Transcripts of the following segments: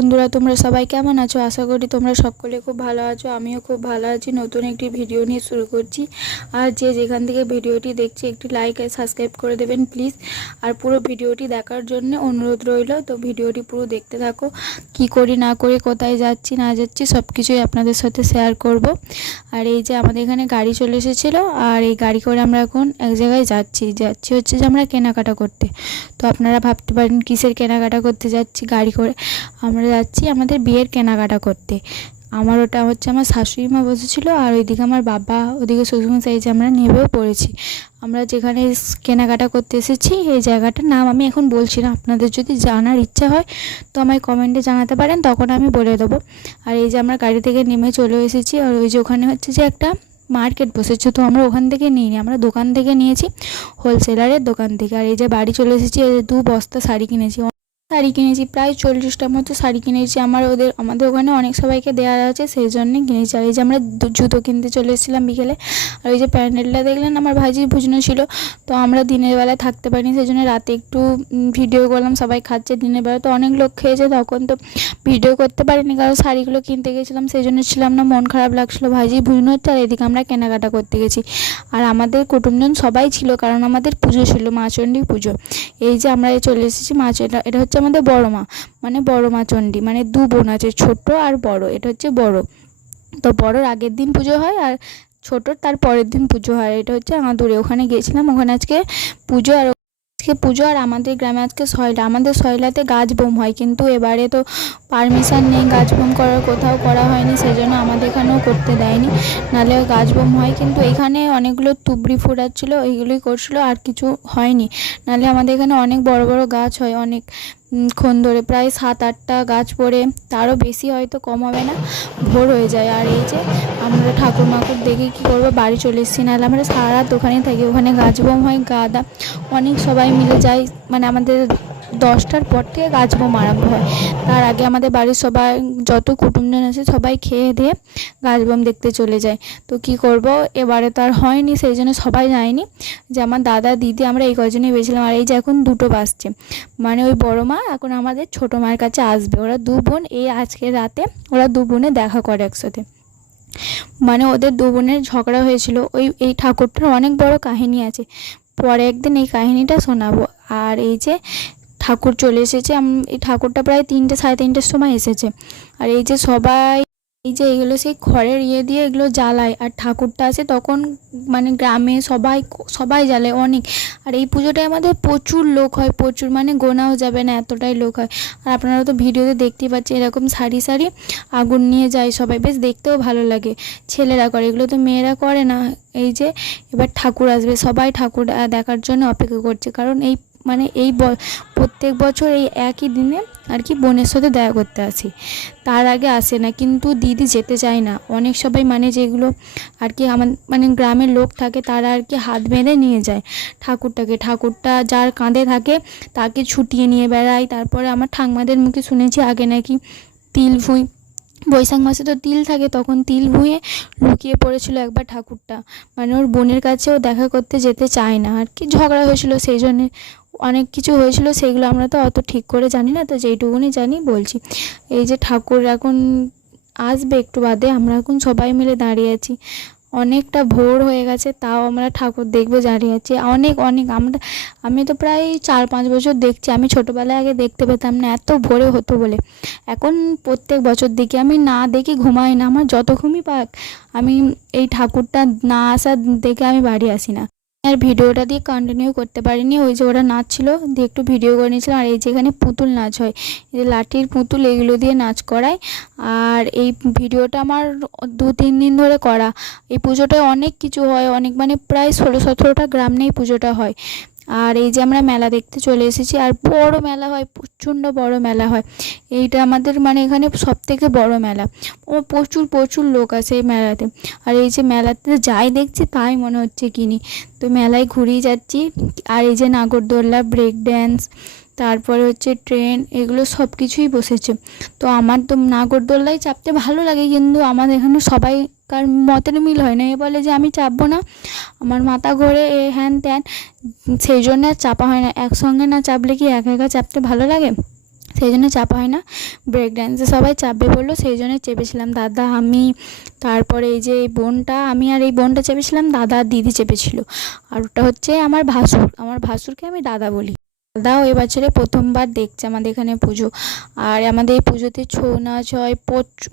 বন্ধুরা, তোমরা সবাই কেমন আছো? আশা করি তোমরা সকলে খুব ভালো আছো। আমিও খুব ভালো আছি। নতুন একটি ভিডিও নিয়ে শুরু করছি। আর যে যেখান থেকে ভিডিওটি দেখছি একটি লাইক আর সাবস্ক্রাইব করে দেবেন প্লিজ। আর পুরো ভিডিওটি দেখার জন্য অনুরোধ রইল। তো ভিডিওটি পুরো দেখতে থাকো। কি করি না করি, কোথায় যাচ্ছি না যাচ্ছি সব কিছুই আপনাদের সাথে শেয়ার করব। আর এই যে আমাদের এখানে গাড়ি চলে এসেছিলো, আর এই গাড়ি করে আমরা এখন এক জায়গায় যাচ্ছি হচ্ছে যে আমরা কেনাকাটা করতে। তো আপনারা ভাবতে পারেন কিসের কেনাকাটা করতে যাচ্ছি গাড়ি করে। আমরা যাচ্ছি আমাদের বিয়ের কেনাকাটা করতে। ওটা হচ্ছে আমার শাশুড়ি মা বসেছিল, আর ওইদিকে আমার বাবা, ওদিকে শ্বশুরমশাই, যে আমরা নেমেও পড়েছি। আমরা যেখানে কেনাকাটা করতে এসেছি এই জায়গাটার নাম আমি এখন বলছি না, আপনাদের যদি জানার ইচ্ছা হয় তো আমায় কমেন্টে জানাতে পারেন, তখন আমি বলে দেবো। আর এই যে আমরা গাড়ি থেকে নেমে চলে এসেছি, আর ওই যে ওখানে হচ্ছে যে একটা মার্কেট বসেছে, তো আমরা ওখান থেকে নিইনি, আমরা দোকান থেকে নিয়েছি, হোলসেলারের দোকান থেকে। আর এই যে বাড়ি চলে এসেছি, 2 বস্তা শাড়ি কিনেছি। প্রায় 40টার মতো শাড়ি কিনেছি। আমাদের ওখানে অনেক সবাইকে দেওয়া আছে, সেই জন্যে কিনেছি। আর এই যে আমরা জুতো কিনতে চলে এসেছিলাম বিকেলে। আর ওই যে প্যান্ডেলটা দেখলেন, আমার ভাইজির ভুজনো ছিল, তো আমরা দিনের বেলায় থাকতে পারিনি, সেই জন্য রাতে একটু ভিডিও করলাম। সবাই খাচ্ছে, দিনের বেলা তো অনেক লোক খেয়েছে, তখন তো ভিডিও করতে পারিনি, কারণ শাড়িগুলো কিনতে গেছিলাম, সেই জন্য ছিলাম না, মন খারাপ লাগছিলো। ভাইজির ভুজনো হচ্ছে, আর এদিকে আমরা কেনাকাটা করতে গেছি। আর আমাদের কুটুমজন সবাই ছিল, কারণ আমাদের পুজো ছিল, মা চণ্ডী পুজো। এই যে আমরা চলে এসেছি এটা হচ্ছে আমাদের বড় মা, মানে বড় মা চণ্ডী, মানে 2 বোন আছে, ছোট আর বড়। এটা হচ্ছে বড়। তো বড়র আগের দিন পুজো হয়, আর ছোটর তার পরের দিন পুজো হয়। এটা হচ্ছে দূরে, ওখানে গেছিলাম, ওখানে আজকে পুজো। আর আমাদের গ্রামে আজকে সয়লা, আমাদের সয়লাতে গাছ বোম হয়, কিন্তু এবারে তো পারমিশন নেই গাছ বোম করার, কোথাও করা হয়নি, সেজন্য আমাদের এখানেও করতে দেয়নি, নাহলে গাছ বোম হয়। কিন্তু এখানে অনেকগুলো তুবড়ি ফোটাচ্ছিলো, এইগুলোই করছিলো, আর কিছু হয়নি। নাহলে আমাদের এখানে অনেক বড় বড় গাছ হয়, অনেক ক্ষণ ধরে, প্রায় 7-8টা গাছ পড়ে, তারও বেশি হয়তো, কম হবে না, ভোর হয়ে যায়। আর এই যে আমরা ঠাকুর মাকুর দেখে কী করবো, বাড়ি চলে এসেছি, নাহলে আমরা সারা রাত ওখানে থাকি। ওখানে গাছ বোম হয়, গাদা অনেক সবাই মিলে যায়, মানে আমাদের 10টার পর থেকে গাছ বোম আরম্ভ হয়। তার আগে আমাদের বাড়ির সবাই, যত কুটুমজন আছে, সবাই খেয়ে দিয়ে গাছ বোম দেখতে চলে যায়। তো কি করব, এবারে তো আর হয়নি, সেই জন্য সবাই যায়নি, যে আমার দাদা দিদি আমরা এই কজনই বেছিলাম। আর এই যে এখন 2টো বাজছে, মানে ওই বড় মা এখন আমাদের ছোটো মায়ের কাছে আসবে। ওরা 2 বোন, এই আজকে রাতে ওরা 2 বোনে দেখা করে একসাথে, মানে ওদের 2 বোনের ঝগড়া হয়েছিল। এই ঠাকুরটার অনেক বড় কাহিনী আছে, পরে একদিন এই কাহিনীটা শোনাবো। আর এই যে ঠাকুর চলে এসেছে, এই ঠাকুরটা প্রায় 3টে 3:30টার সময় এসেছে। আর এই যে সবাই, এই যে এগুলো সেই খড়ের দিয়ে এগুলো জ্বালায়, আর ঠাকুরটা আছে তখন, মানে গ্রামে সবাই জ্বালায় অনেক। আর এই পুজোটায় আমাদের প্রচুর লোক হয়, প্রচুর, মানে গোনাও যাবে না, এতটাই লোক হয়। আর আপনারা তো ভিডিওতে দেখতেই পাচ্ছেন, এরকম সারি সারি আগুন নিয়ে যায় সবাই, বেশ দেখতেও ভালো লাগে। ছেলেরা করে, এগুলো তো মেয়েরা করে না। এই যে এবার ঠাকুর আসবে, সবাই ঠাকুর দেখার জন্য অপেক্ষা করছে, কারণ প্রত্যেক বছর এই একই দিনে আর কি বোনের সাথে দেখা করতে আসি, তার আগে আসে না। কিন্তু দিদি যেতে চায় না, অনেক সবাই, মানে যেগুলো আর কি আমার, মানে গ্রামের লোক থাকে, তারা আর কি হাত বেঁধে নিয়ে যায় ঠাকুরটা যার কাঁধে থাকে তাকে ছুটিয়ে নিয়ে বেড়ায়। তারপরে আমার ঠাকমাদের মুখে শুনেছি আগে নাকি তিল ভুঁই, বৈশাখ মাসে তো তিল থাকে, তখন তিল ভুঁয়ে লুকিয়ে পড়েছিল একবার ঠাকুরটা, মানে ওর বোনের কাছেও দেখা করতে যেতে চায় না, আর কি ঝগড়া হয়েছিল, সেই জন্যে অনেক কিছু হয়েছিল, সেগুলো আমরা তো অত ঠিক করে জানি না, তো যেইটুকুনি জানি বলছি। এই যে ঠাকুর এখন আসবে একটু বাদে, আমরা এখন সবাই মিলে দাঁড়িয়ে আছি, অনেকটা ভোর হয়ে গেছে, তাও আমরা ঠাকুর দেখবে দাঁড়িয়ে আছি। আমি তো প্রায় 4-5 বছর দেখছি, আমি ছোটোবেলায় আগে দেখতে পেতাম না, এত ভোরে হতো বলে। এখন প্রত্যেক বছর দেখি, আমি না দেখি ঘুমাই না, আমার যত ঘুমই পাক, আমি এই ঠাকুরটা না আসা দেখে আমি বাড়ি আসি না। আর ভিডিওটা দিয়ে কন্টিনিউ করতে পারিনি, ওই যে ওরা নাচছিল দিয়ে একটু ভিডিও করে নিয়েছিলাম। আর এই যে এখানে পুতুল নাচ হয়, এই যে লাঠির পুতুল, এগুলো দিয়ে নাচ করায়। আর এই ভিডিওটা আমার 2-3 দিন ধরে করা। এই পুজোটায় অনেক কিছু হয়, অনেক, মানে প্রায় 16-17টা গ্রাম নিয়ে পুজোটা হয়। আর এই যে আমরা মেলা দেখতে চলে এসেছি, আর বড় মেলা হয়, প্রচণ্ড বড় মেলা হয়। এইটা আমাদের, মানে এখানে সবথেকে বড় মেলা, প্রচুর লোক আছে এই মেলাতে। আর এই যে মেলাতে যাই দেখছি তাই মনে হচ্ছে কিনি, তো মেলায় ঘুরেই যাচ্ছি। আর এই যে নাগরদোল্লা, ব্রেক ড্যান্স, তারপরে হচ্ছে ট্রেন, এগুলো সব কিছুই বসেছে। তো আমার তো নাগরদোল্লায় চাপতে ভালো লাগে, কিন্তু আমাদের এখানে সবাইকার মতের মিল হয় না, এ বলে যে আমি চাপবো না, আমার মাথা ঘোরে, হ্যান ত্যান, সেই জন্য আর চাপা হয় না। একসঙ্গে না চাপলে কি একা একা চাপতে ভালো লাগে, সেই জন্য চাপা হয় না। ব্রেক ড্যান্সে সবাই চাপবে বললো, সেই জন্য চেপেছিলাম দাদা, আমি, তারপরে এই যে এই বোনটা, আমি আর এই বোনটা চেপেছিলাম, দাদা আর দিদি চেপেছিল। আর ওটা হচ্ছে আমার ভাসুর, আমার ভাসুরকে আমি দাদা বলি। দাদাও এ বছরে প্রথমবার দেখছে আমাদের এখানে পুজো। আর আমাদের এই পুজোতে ছৌ নাচ হয়,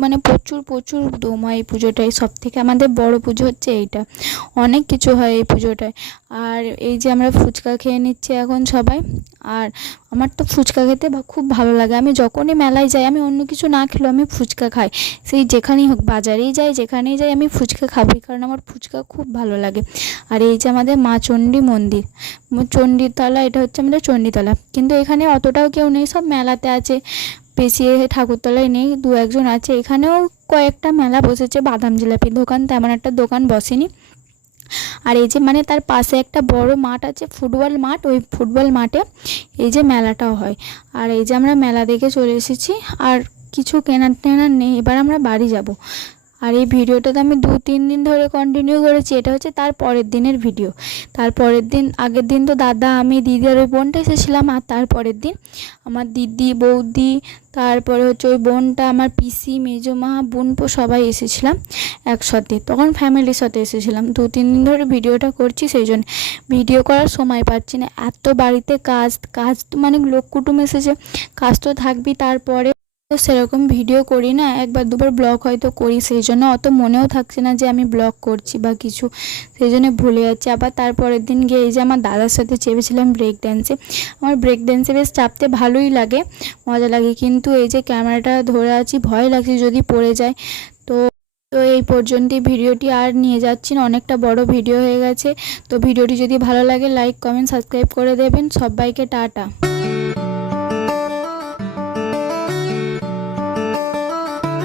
মানে প্রচুর প্রচুর দম হয় এই পুজোটায়। সব থেকে আমাদের বড় পুজো হচ্ছে এইটা, অনেক কিছু হয় এই পুজোটায়। আর এই যে আমরা ফুচকা খেয়ে নিচ্ছি এখন সবাই। আর আমার তো ফুচকা খেতে খুব ভালো লাগে। আমি যখনই মেলায় যাই, আমি অন্য কিছু না খেলেও আমি ফুচকা খাই। সেই যেখানেই হোক, বাজারেই যাই, যেখানেই যাই, আমি ফুচকা খাবই, কারণ আমার ফুচকা খুব ভালো লাগে। আর এই যে আমাদের মা চণ্ডী মন্দির, চণ্ডীতলা, এটা হচ্ছে আমাদের চণ্ডীতলা। কিন্তু এখানে অতটাও কেউ নেই, সব মেলাতে আছে, বেশি ঠাকুরতলায় নেই, দু একজন আছে। এখানেও কয়েকটা মেলা বসেছে, বাদাম জিলাপির দোকান, তেমন একটা দোকান বসেনি। আর এই যে মানে তার পাশে একটা বড় মাঠ আছে, ফুটবল মাঠ, ওই ফুটবল মাঠে এই যে মেলাটাও হয়। আর এই যে আমরা মেলা দেখে চলে এসেছি, আর কিছু কেনার টেনার নেই, এবার আমরা বাড়ি যাব। আর এই ভিডিওটাতে আমি 2-3 দিন ধরে কন্টিনিউ করেছি, এটা হচ্ছে তার পরের দিনের ভিডিও। তারপরের দিন, আগের দিন তো দাদা, আমি, দিদি আর ওই বোনটা এসেছিলাম। আর তারপরের দিন আমার দিদি, বৌদি, তারপরে হচ্ছে ওই বোনটা, আমার পিসি, মেজো মা, বোনপো সবাই এসেছিলাম একসাথে, তখন ফ্যামিলির সাথে এসেছিলাম। 2-3 দিন ধরে ভিডিওটা করছি, সেই জন্য ভিডিও করার সময় পাচ্ছি না, এত বাড়িতে কাজ কাজ, মানে লোক কুটুম এসেছে, কাজ তো থাকবেই। তারপরে তো সেরকম ভিডিও করি না, একবার দুবার ব্লগ হয়তো করি, সেই জন্য অত মনেও থাকছে না যে আমি ব্লগ করছি বা কিছু, সেই জন্য ভুলে যাচ্ছি। আবার তারপরের দিন গিয়ে এই যে আমার দাদার সাথে চেপেছিলাম ব্রেক ড্যান্সে। আমার ব্রেক ড্যান্সে বেশ চাপতে ভালোই লাগে, মজা লাগে, কিন্তু এই যে ক্যামেরাটা ধরে আছি, ভয় লাগছে যদি পড়ে যায়। তো তো এই পর্যন্তই ভিডিওটি, আর নিয়ে যাচ্ছি না, অনেকটা বড় ভিডিও হয়ে গেছে। তো ভিডিওটি যদি ভালো লাগে, লাইক, কমেন্ট, সাবস্ক্রাইব করে দেবেন। সবাইকে টাটা।